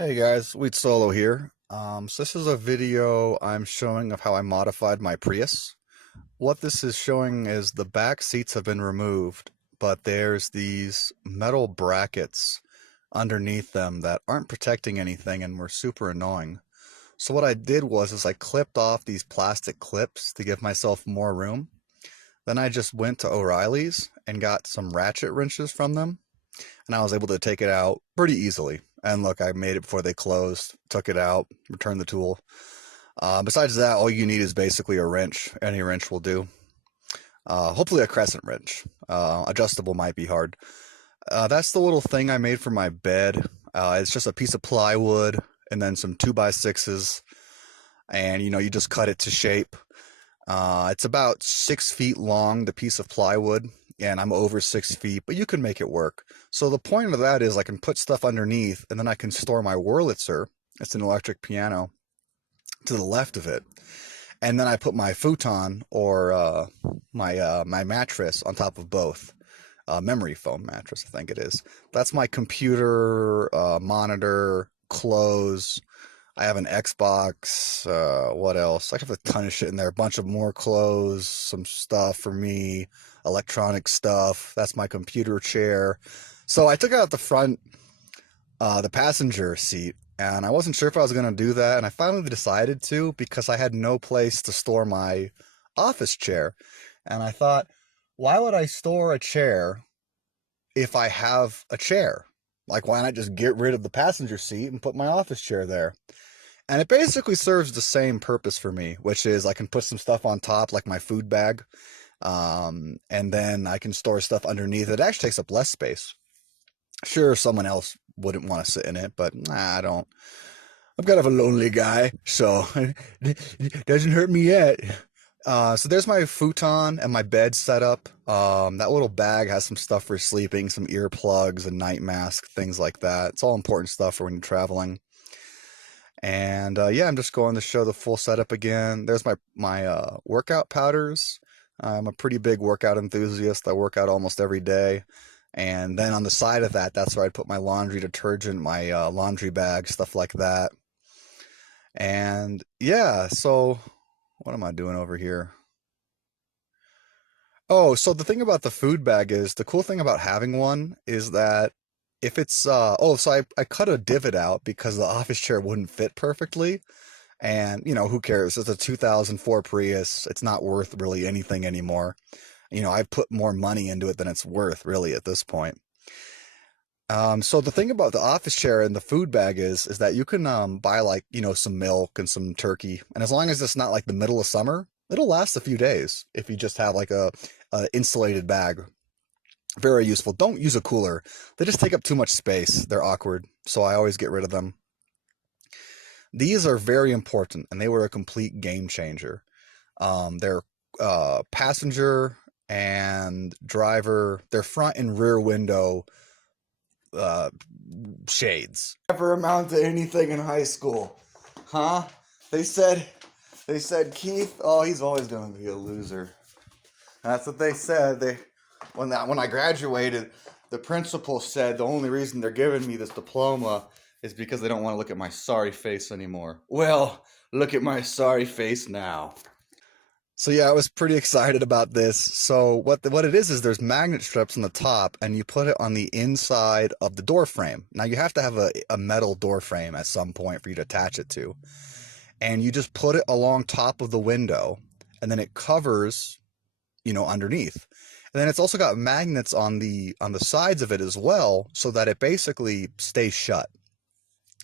Hey guys, Wheat Solo here. So this is a video I'm showing of how I modified my Prius. What this is showing is the back seats have been removed, but there's these metal brackets underneath them that aren't protecting anything and were super annoying. So what I did was I clipped off these plastic clips to give myself more room. Then I just went to O'Reilly's and got some ratchet wrenches from them, and I was able to take it out pretty easily. And look, I made it before they closed, took it out, returned the tool. Besides that, all you need is basically a wrench. Any wrench will do. Hopefully a crescent wrench. Adjustable might be hard. That's the little thing I made for my bed. It's just a piece of plywood and then some 2x6s. And you just cut it to shape. It's about 6 feet long, the piece of plywood, and I'm over 6 feet, but you can make it work. So the point of that is I can put stuff underneath, and then I can store my Wurlitzer. It's an electric piano to the left of it, and then I put my futon or my mattress on top of both. Memory foam mattress, I think it is. That's my computer, monitor, clothes. I have an Xbox. What else? I have a ton of shit in there. A bunch of more clothes, some stuff for me, electronic stuff. That's my computer chair. So I took out the front, the passenger seat, and I wasn't sure if I was going to do that. And I finally decided to because I had no place to store my office chair. And I thought, why would I store a chair if I have a chair? Like, why not just get rid of the passenger seat and put my office chair there? And it basically serves the same purpose for me, which is I can put some stuff on top, like my food bag, and then I can store stuff underneath. It actually takes up less space. Sure, someone else wouldn't want to sit in it, but nah, I don't. I'm kind of a lonely guy, so it doesn't hurt me yet. So there's my futon and my bed setup. That little bag has some stuff for sleeping, some earplugs, a night mask, things like that. It's all important stuff for when you're traveling. And yeah, I'm just going to show the full setup again. There's my workout powders. I'm a pretty big workout enthusiast. I work out almost every day. And then on the side of that, that's where I'd put my laundry detergent, my laundry bag, stuff like that. And yeah, so what am I doing over here? Oh, so the thing about the food bag is the cool thing about having one is that if it's so I cut a divot out because the office chair wouldn't fit perfectly. And who cares? It's a 2004 Prius. It's not worth really anything anymore. I've put more money into it than it's worth really at this point. So the thing about the office chair and the food bag is that you can buy like, some milk and some turkey. And as long as it's not like the middle of summer, it'll last a few days if you just have like a insulated bag. Very useful. Don't use a cooler. They just take up too much space. They're awkward. So I always get rid of them. These are very important, and they were a complete game changer. They're passenger and driver, their front and rear window uh, shades. Never amount to anything in high school, huh? They said, Keith, oh, he's always going to be a loser. That's what they said. When I graduated, the principal said the only reason they're giving me this diploma is because they don't want to look at my sorry face anymore. Well, look at my sorry face now. So yeah, I was pretty excited about this. So what it is there's magnet strips on the top, and you put it on the inside of the door frame. Now you have to have a metal door frame at some point for you to attach it to. And you just put it along top of the window, and then it covers, underneath. And then it's also got magnets on the sides of it as well, so that it basically stays shut.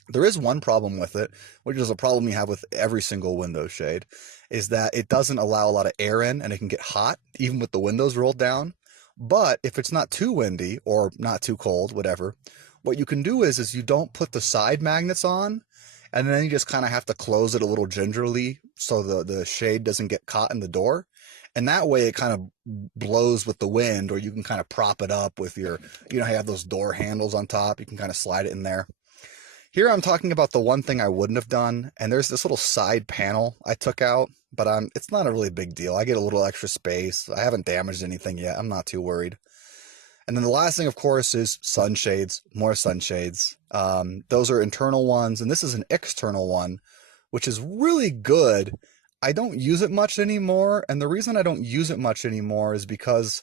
There is one problem with it, which is a problem you have with every single window shade, is that it doesn't allow a lot of air in, and it can get hot even with the windows rolled down. But if it's not too windy or not too cold, whatever, what you can do is you don't put the side magnets on, and then you just kind of have to close it a little gingerly so the shade doesn't get caught in the door. And that way it kind of blows with the wind, or you can kind of prop it up with your, you have those door handles on top. You can kind of slide it in there. Here I'm talking about the one thing I wouldn't have done, and there's this little side panel I took out, but it's not a really big deal. I get a little extra space. I haven't damaged anything yet. I'm not too worried. And then the last thing, of course, is sunshades, more sunshades. Those are internal ones, and this is an external one, which is really good. I don't use it much anymore, and the reason I don't use it much anymore is because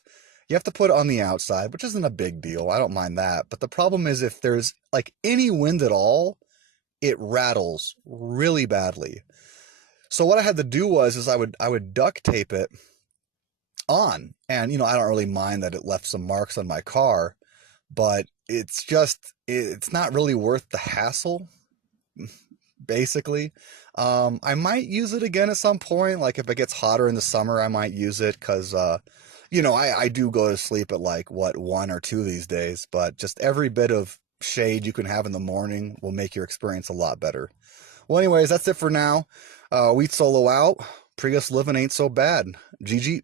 you have to put it on the outside, which isn't a big deal. I don't mind that. But the problem is if there's like any wind at all, it rattles really badly. So what I had to do was I would duct tape it on. And I don't really mind that it left some marks on my car, but it's not really worth the hassle, basically. I might use it again at some point. Like if it gets hotter in the summer, I might use it because I do go to sleep at like what, 1 or 2 these days, but just every bit of shade you can have in the morning will make your experience a lot better. Well, anyways, that's it for now. Wheat Solo out. Prius living ain't so bad. GG.